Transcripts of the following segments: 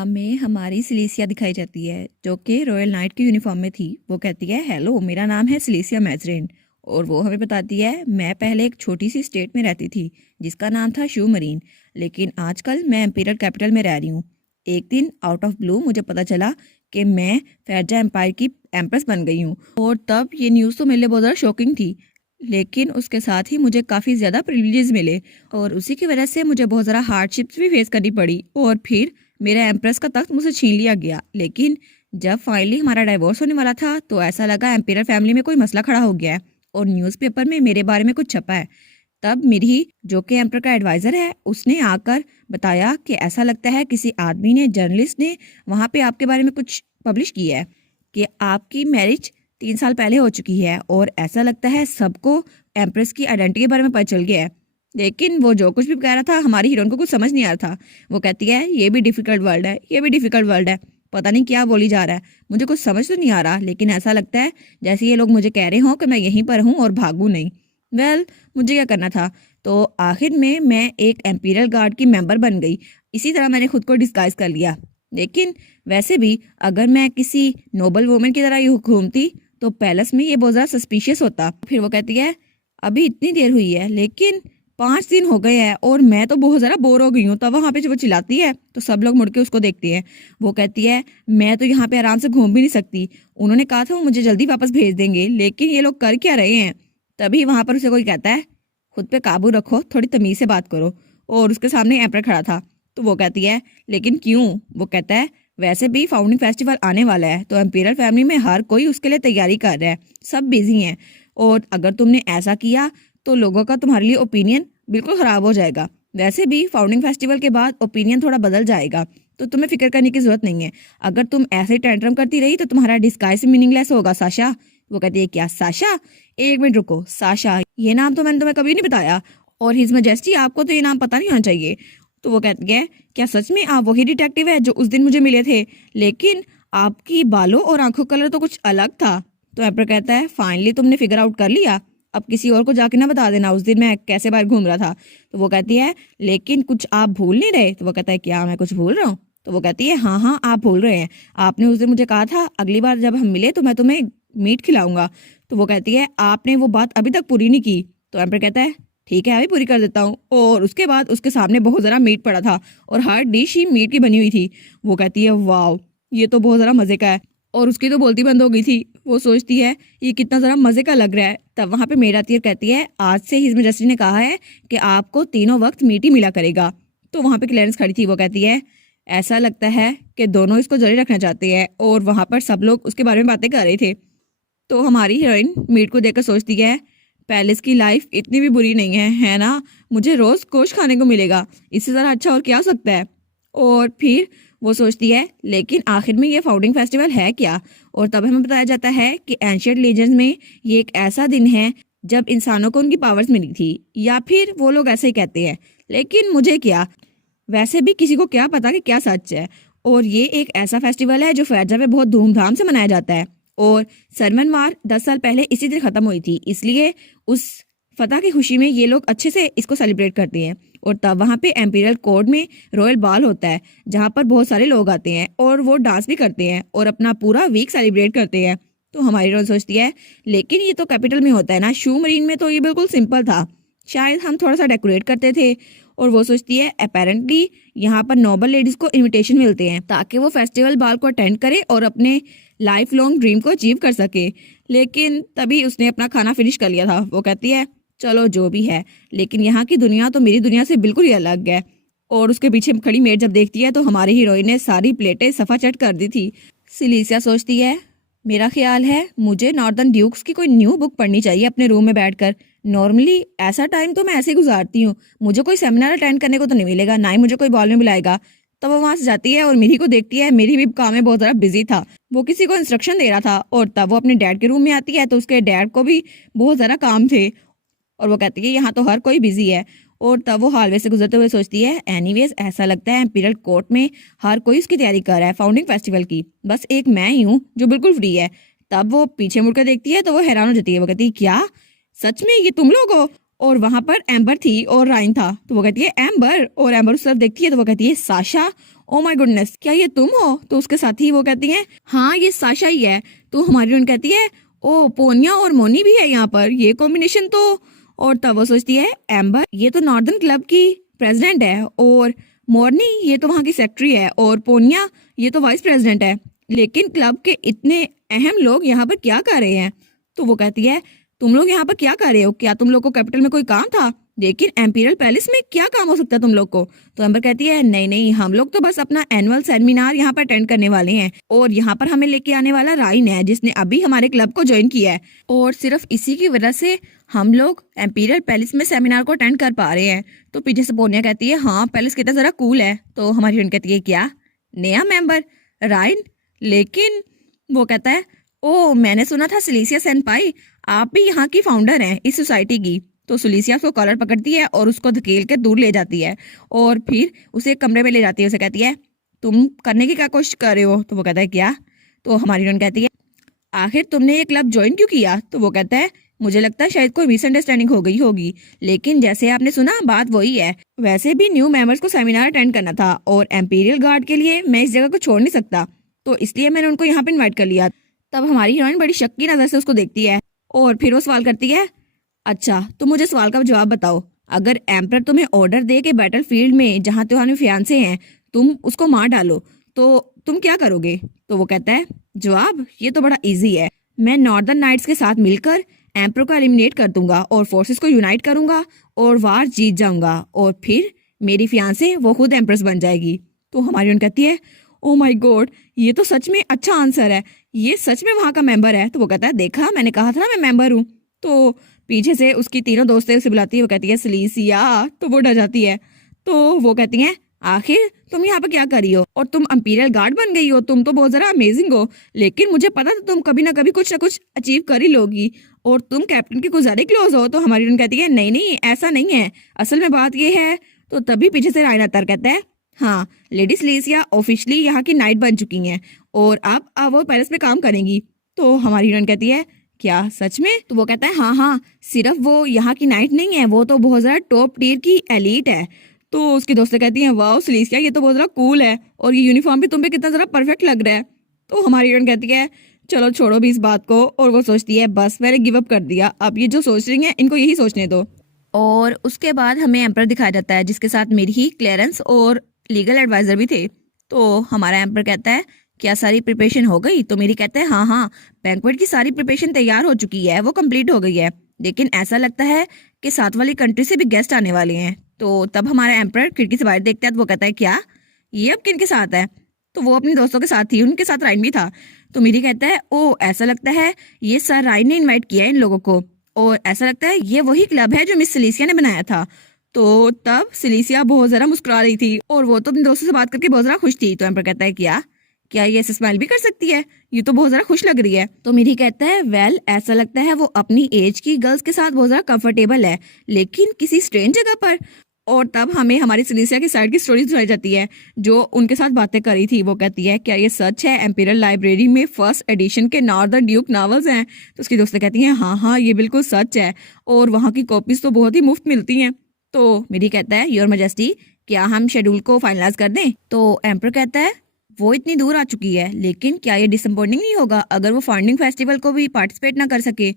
हमें हमारी सिलीसिया दिखाई जाती है जो कि रॉयल नाइट की यूनिफॉर्म में थी। वो कहती है हेलो मेरा नाम है सिलीसिया मैजरिन। और वो हमें बताती है मैं पहले एक छोटी सी स्टेट में रहती थी जिसका नाम था शू मरीन, लेकिन आजकल मैं एम्पीरियल कैपिटल में रह रही हूँ। एक दिन आउट ऑफ ब्लू मुझे पता चला कि मैं फैजा एम्पायर की एम्प्रेस बन गई हूँ। और तब ये न्यूज़ तो मेरे लिए बहुत ज़्यादा शॉकिंग थी, लेकिन उसके साथ ही मुझे काफ़ी ज़्यादा प्रिविलेजेस मिले और उसी की वजह से मुझे बहुत ज़्यादा हार्डशिप्स भी फेस करनी पड़ी। और फिर मेरा एम्प्रेस का तख्त मुझसे छीन लिया गया। लेकिन जब फाइनली हमारा डाइवोर्स होने वाला था तो ऐसा लगा एम्पियर फैमिली में कोई मसला खड़ा हो गया है और न्यूज़पेपर में मेरे बारे में कुछ छपा है। तब मेरी जो कि एम्पर का एडवाइज़र है उसने आकर बताया कि ऐसा लगता है किसी आदमी ने, जर्नलिस्ट ने वहाँ पे आपके बारे में कुछ पब्लिश किया है कि आपकी मैरिज 3 साल पहले हो चुकी है और ऐसा लगता है सबको एम्प्रेस की आइडेंटिटी के बारे में पता चल गया है। लेकिन वो जो कुछ भी कह रहा था हमारी हीरोइन को कुछ समझ नहीं आ रहा था। वो कहती है ये भी डिफिकल्ट वर्ल्ड है, ये भी डिफिकल्ट वर्ल्ड है, पता नहीं क्या बोली जा रहा है, मुझे कुछ समझ तो नहीं आ रहा, लेकिन ऐसा लगता है जैसे ये लोग मुझे कह रहे हों कि मैं यहीं पर हूँ और भागूँ नहीं। मुझे क्या करना था, तो आखिर में मैं एक एम्पीरियल गार्ड की मेंबर बन गई। इसी तरह मैंने खुद को डिस्गाइज कर लिया। लेकिन वैसे भी अगर मैं किसी नोबल वुमेन की तरह यूँ घूमती तो पैलेस में ये बहुत ज़्यादा सस्पिशियस होता। फिर वो कहती है अभी इतनी देर हुई है लेकिन 5 दिन हो गए हैं और मैं तो बहुत ज़्यादा बोर हो गई हूँ। तब वहाँ पे जब वो चिल्लाती है तो सब लोग मुड़ के उसको देखते हैं। वो कहती है मैं तो यहाँ पे आराम से घूम भी नहीं सकती, उन्होंने कहा था वो मुझे जल्दी वापस भेज देंगे, लेकिन ये लोग कर क्या रहे हैं। तभी वहाँ पर उसे कोई कहता है खुद पे काबू रखो, थोड़ी तमीज से बात करो। और उसके सामने एम्पर खड़ा था। तो वो कहती है लेकिन क्यों। वो कहता है वैसे भी फाउंडिंग फेस्टिवल आने वाला है तो एम्पीरियल फैमिली में हर कोई उसके लिए तैयारी कर रहा है, सब बिजी हैं, और अगर तुमने ऐसा किया तो लोगों का तुम्हारे लिए ओपिनियन बिल्कुल ख़राब हो जाएगा। वैसे भी फाउंडिंग फेस्टिवल के बाद ओपिनियन थोड़ा बदल जाएगा, तो तुम्हें फिक्र करने की जरूरत नहीं है। अगर तुम ऐसे ही टेंट्रम करती रही तो तुम्हारा डिस्गाइज मीनिंगलेस होगा साशा। वो कहती है क्या साशा, एक मिनट रुको, साशा ये नाम तो मैंने तुम्हें कभी नहीं बताया, और हिज मैजेस्टी आपको तो ये नाम पता नहीं होना चाहिए। तो वो कहती है क्या सच में आप वही डिटेक्टिव है जो उस दिन मुझे मिले थे, लेकिन आपकी बालों और आंखों का कलर तो कुछ अलग था। तो एम्पर कहता है फाइनली तुमने फिगर आउट कर लिया, अब किसी और को जाके ना बता देना उस दिन मैं कैसे बाहर घूम रहा था। तो वो कहती है लेकिन कुछ आप भूल नहीं रहे। तो वो कहता है क्या मैं कुछ भूल रहा हूँ। तो वो कहती है हाँ हाँ आप भूल रहे हैं, आपने उस दिन मुझे कहा था अगली बार जब हम मिले तो मैं तुम्हें मीट खिलाऊंगा। तो वो कहती है आपने वो बात अभी तक पूरी नहीं की। तो एम्पर कहता है ठीक है अभी पूरी कर देता हूँ। और उसके बाद उसके सामने बहुत ज़रा मीट पड़ा था और हर डिश ही मीट की बनी हुई थी। वो कहती है वाह ये तो बहुत ज़रा मज़े का है, और उसकी तो बोलती बंद हो गई थी। वो सोचती है ये कितना ज़रा मज़े का लग रहा है। तब वहाँ पे मेड आती है, कहती है आज से हिज मैजेस्टी ने कहा है कि आपको तीनों वक्त मीट ही मिला करेगा। तो वहाँ पे क्लेरेंस खड़ी थी। वो कहती है ऐसा लगता है कि दोनों इसको जारी रखना चाहते हैं, और वहाँ पर सब लोग उसके बारे में बातें कर रहे थे। तो हमारी हीरोइन मीट को देखकर सोचती है पैलेस की लाइफ इतनी भी बुरी नहीं है ना, मुझे रोज़ गोश्त खाने को मिलेगा, इससे ज़रा अच्छा और क्या हो सकता है। और फिर वो सोचती है लेकिन आखिर में ये फाउंडिंग फेस्टिवल है क्या। और तब हमें बताया जाता है कि एंशिएंट लीजेंड्स में ये एक ऐसा दिन है जब इंसानों को उनकी पावर्स मिली थी, या फिर वो लोग ऐसे ही कहते हैं, लेकिन मुझे क्या, वैसे भी किसी को क्या पता कि क्या सच है। और ये एक ऐसा फेस्टिवल है जो फैजा में बहुत धूमधाम से मनाया जाता है, और सरमन वार 10 साल पहले इसी दिन खत्म हुई थी, इसलिए उस फतह की खुशी में ये लोग अच्छे से इसको सेलिब्रेट करते हैं। और तब वहाँ पे एम्पीरियल कोर्ट में रॉयल बाल होता है जहाँ पर बहुत सारे लोग आते हैं और वो डांस भी करते हैं और अपना पूरा वीक सेलिब्रेट करते हैं। तो हमारी रोज सोचती है लेकिन ये तो कैपिटल में होता है ना, शू मरीन में तो ये बिल्कुल सिंपल था, शायद हम थोड़ा सा डेकोरेट करते थे। और वो सोचती है अपेरेंटली यहाँ पर नोबल लेडीज को इनविटेशन मिलते हैं ताकि वो फेस्टिवल बाल को अटेंड करे और अपने लाइफ लॉन्ग ड्रीम को अचीव कर सके। लेकिन तभी उसने अपना खाना फिनिश कर लिया था। वो कहती है चलो जो भी है, लेकिन यहाँ की दुनिया तो मेरी दुनिया से बिल्कुल ही अलग है। और उसके पीछे खड़ी मेड जब देखती है तो हमारी हीरोइन ने सारी प्लेटें सफा चट कर दी थी। सिलीसिया सोचती है मेरा ख्याल है मुझे नॉर्दर्न ड्यूक्स की कोई न्यू बुक पढ़नी चाहिए अपने रूम में बैठकर। नॉर्मली ऐसा टाइम तो मैं ऐसे ही गुजारती हूँ, मुझे कोई सेमिनार अटेंड करने को तो नहीं मिलेगा, ना ही मुझे कोई बॉल में बुलाएगा। तब वो वहां से जाती है और मेरी को देखती है। मेरी भी काम में बहुत ज़्यादा बिजी था, वो किसी को इंस्ट्रक्शन दे रहा था। और तब वो अपने डैड के रूम में आती है तो उसके डैड को भी बहुत ज़्यादा काम थे, और वो कहती है यहाँ तो हर कोई बिजी है। और तब वो हालवे से गुजरते हुए सोचती है एनीवेज ऐसा लगता है एम्पीरियल कोर्ट में हर कोई उसकी तैयारी कर रहा है फाउंडिंग फेस्टिवल की, बस एक मैं ही हूँ जो बिल्कुल फ्री है। तब वो पीछे मुड़कर देखती है तो वो हैरान हो जाती है। वो कहती है क्या सच में ये तुम लोग हो। और वहां पर एम्बर थी और राइन था। तो वो कहती है एम्बर, और एम्बर उस तरफ देखती है तो वो कहती है साशा। ओ माय गुडनेस, क्या ये तुम हो? तो उसके साथ ही वो कहती हैं हाँ ये साशा ही है। तो हमारी हीरोइन कहती है ओ पोनिया और मोनी भी है यहाँ पर, ये कॉम्बिनेशन तो। और तब वो सोचती है एम्बर ये तो नॉर्दर्न क्लब की प्रेसिडेंट है, और मोरनी ये तो वहाँ की सेक्रेटरी है, और पोनिया ये तो वाइस प्रेसिडेंट है, लेकिन क्लब के इतने अहम लोग यहाँ पर क्या कर रहे हैं? तो वो कहती है तुम लोग यहाँ पर क्या कर रहे हो? क्या तुम लोग को कैपिटल में कोई काम था? लेकिन एम्पीरियल पैलेस में क्या काम हो सकता है तुम लोग को? तो एम्बर कहती है नहीं नहीं, हम लोग तो बस अपना एनुअल सेमिनार यहाँ पर अटेंड करने वाले हैं, और यहाँ पर हमें लेके आने वाला राइन है जिसने अभी हमारे क्लब को ज्वाइन किया है, और सिर्फ इसी की वजह से हम लोग एम्पीरियल पैलेस में सेमिनार को अटेंड कर पा रहे हैं। तो पीछे से पोनिया कहती है हाँ पैलेस कितना जरा कूल है। तो हमारी हीरोइन कहती है क्या नया मेंबर राइन? लेकिन वो कहता है ओ मैंने सुना था सिलीसिया सेनपाई आप भी यहाँ की फाउंडर हैं इस सोसाइटी की। तो सिलीसिया उसको कॉलर पकड़ती है और उसको धकेल के दूर ले जाती है, और फिर उसे एक कमरे में ले जाती है। उसे कहती है तुम करने की क्या कोशिश कर रहे हो? तो वो कहता है क्या? तो हमारी हीरोइन कहती है आखिर तुमने ये क्लब ज्वाइन क्यों किया? तो वो कहता है मुझे लगता है शायद कोई मिसअंडरस्टैंडिंग हो गई होगी, लेकिन जैसे आपने सुना बात वही है। वैसे भी न्यू मेंबर्स को सेमिनार अटेंड करना था, और एम्पीरियल गार्ड के लिए मैं इस जगह को छोड़ नहीं सकता, तो इसलिए मैंने उनको यहाँ पे इन्वाइट कर लिया। तब हमारी हीरोइन बड़ी शक की नजर से उसको देखती है, और फिर वो सवाल करती है अच्छा तो मुझे सवाल का जवाब बताओ, अगर एम्पर तुम्हें ऑर्डर दे के बैटल फील्ड में जहाँ तुम्हारे फियांसे हैं तुम उसको मार डालो तो तुम क्या करोगे? तो वो कहता है जवाब ये तो बड़ा इजी है, मैं नॉर्दर्न नाइट्स के साथ मिलकर एम्पर को एलिमिनेट कर दूंगा और फोर्सेस को यूनाइट करूंगा और वार जीत जाऊंगा, और फिर मेरी फियांसे वो खुद एम्प्रेस बन जाएगी। तो हमारी कहती है ओ माय गॉड ये तो सच में अच्छा आंसर है, ये सच में वहां का मेंबर है। तो वो कहता है देखा मैंने कहा था ना मैं मेंबर हूँ। तो पीछे से उसकी तीनों दोस्तें उसे बुलाती है, वो कहती है सिलीसिया, तो वो डर जाती है। तो वो कहती हैं आखिर तुम यहाँ पे क्या कर रही हो, और तुम इंपीरियल गार्ड बन गई हो, तुम तो बहुत जरा अमेजिंग हो, लेकिन मुझे पता था तुम कभी ना कभी कुछ ना कुछ अचीव कर ही लोगी, और तुम कैप्टन के कुछ ज्यादा क्लोज हो। तो हमारी कहती है नहीं नहीं ऐसा नहीं है, असल में बात ये है। तो तभी पीछे से रायना तर कहता है हाँ लेडी सिलीसिया ऑफिशियली यहाँ की नाइट बन चुकी हैं, और अब वो पैलेस में काम करेंगी। तो हमारी हीरोइन कहती है क्या सच में? तो वो कहता है हाँ हाँ, सिर्फ वो यहाँ की नाइट नहीं है, वो तो बहुत ज़्यादा टॉप टियर की एलीट है। तो उसकी दोस्तें कहती हैं वाह सिलीसिया ये तो बहुत ज़्यादा कूल है, और ये यूनिफॉर्म भी तुम पे कितना ज़रा परफेक्ट लग रहा है। तो हमारी हीरोइन कहती है चलो छोड़ो भी इस बात को, और वो सोचती है बस मैंने गिव अप कर दिया, अब ये जो सोच रही हैं इनको यही सोचने दो। और उसके बाद हमें एम्पर दिखाया जाता है जिसके साथ मेरी ही क्लियरेंस और लीगल एडवाइजर भी थे। तो हमारा एम्पर कहता है क्या सारी प्रिपरेशन हो गई? तो मेरी कहता है हाँ हाँ बैंक्वेट की सारी प्रिपरेशन तैयार हो चुकी है, वो कंप्लीट हो गई है, लेकिन ऐसा लगता है कि साथ वाली कंट्री से भी गेस्ट आने वाले हैं। तो तब हमारा एम्पर खिड़की से बाहर देखता है, तो वो कहता है क्या ये अब किन के साथ है? तो वो अपने दोस्तों के साथ थी, उनके साथ राइन भी था। तो मेरी कहता है ओ ऐसा लगता है ये सर राइन ने इन्वाइट किया है इन लोगों को, और ऐसा लगता है ये वही क्लब है जो मिस सिलीसिया ने बनाया था। तो तब सिलीसिया बहुत जरा मुस्कुरा रही थी, और वो तो अपने दोस्तों से बात करके बहुत जरा खुश थी। तो एम्पर कहता है क्या ये ऐसे स्माइल भी कर सकती है? ये तो बहुत जरा खुश लग रही है। तो मेरी कहता है वेल ऐसा लगता है वो अपनी एज की गर्ल्स के साथ बहुत जरा कंफर्टेबल है, लेकिन किसी स्ट्रेंज जगह पर। और तब हमें हमारी सिलीसिया की साइड की स्टोरी सुनाई जाती है जो उनके साथ बातें करी थी। वो कहती है क्या ये सच है एम्पीरियल लाइब्रेरी में फर्स्ट एडिशन के नॉर्दर्न ड्यूक नॉवेल्स हैं? तो उसकी दोस्तें कहती हैं हाँ हाँ ये बिल्कुल सच है, और वहाँ की कॉपीज तो बहुत ही मुफ्त मिलती हैं। तो मेरी कहता है योर मैजेस्टी क्या हम शेड्यूल को फाइनलाइज कर दें? तो एम्पर कहता है वो इतनी दूर आ चुकी है, लेकिन क्या ये डिसअपॉइंटिंग नहीं होगा अगर वो फाउंडिंग फेस्टिवल को भी पार्टिसिपेट ना कर सके?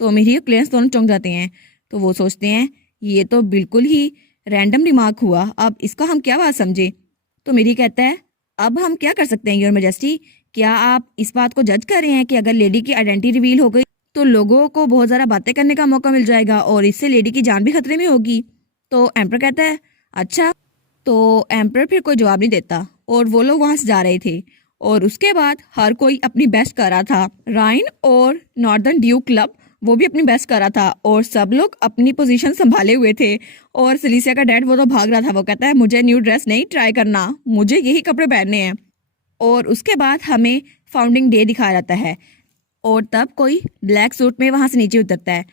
तो मेरी क्लियरेंस दोनों चौंक जाते हैं। तो वो सोचते हैं ये तो बिल्कुल ही रैंडम रिमार्क हुआ, अब इसका हम क्या बात समझे? तो मेरी कहता है अब हम क्या कर सकते हैं योर मैजेस्टी, क्या आप इस बात को जज कर रहे हैं कि अगर लेडी की आइडेंटिटी रिवील हो गई तो लोगों को बहुत ज़्यादा बातें करने का मौका मिल जाएगा, और इससे लेडी की जान भी खतरे में होगी? तो एम्पर कहता है अच्छा। तो एम्पर फिर कोई जवाब नहीं देता, और वो लोग वहां से जा रहे थे, और उसके बाद हर कोई अपनी बेस्ट कर रहा था। राइन और नॉर्दर्न ड्यूक क्लब वो भी अपनी बेस्ट कर रहा था, और सब लोग अपनी पोजीशन संभाले हुए थे। और सिलीसिया का डैड वो तो भाग रहा था, वो कहता है मुझे न्यू ड्रेस नहीं ट्राई करना, मुझे यही कपड़े पहनने हैं। और उसके बाद हमें फाउंडिंग डे दिखाया जाता है, और तब कोई ब्लैक सूट में वहां से नीचे उतरता है,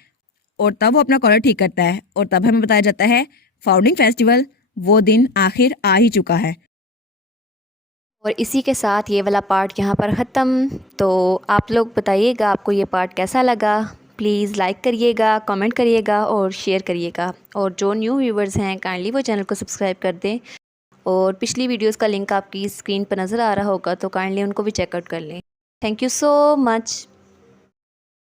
और तब वो अपना कॉलर ठीक करता है, और तब हमें बताया जाता है फाउंडिंग फेस्टिवल वो दिन आखिर आ ही चुका है। और इसी के साथ ये वाला पार्ट यहाँ पर ख़त्म। तो आप लोग बताइएगा आपको ये पार्ट कैसा लगा, प्लीज़ लाइक करिएगा, कमेंट करिएगा और शेयर करिएगा, और जो न्यू व्यूवर्स हैं काइंडली वो चैनल को सब्सक्राइब कर दें। और पिछली वीडियोस का लिंक आपकी स्क्रीन पर नज़र आ रहा होगा, तो काइंडली उनको भी चेकआउट कर लें। Thank you so much.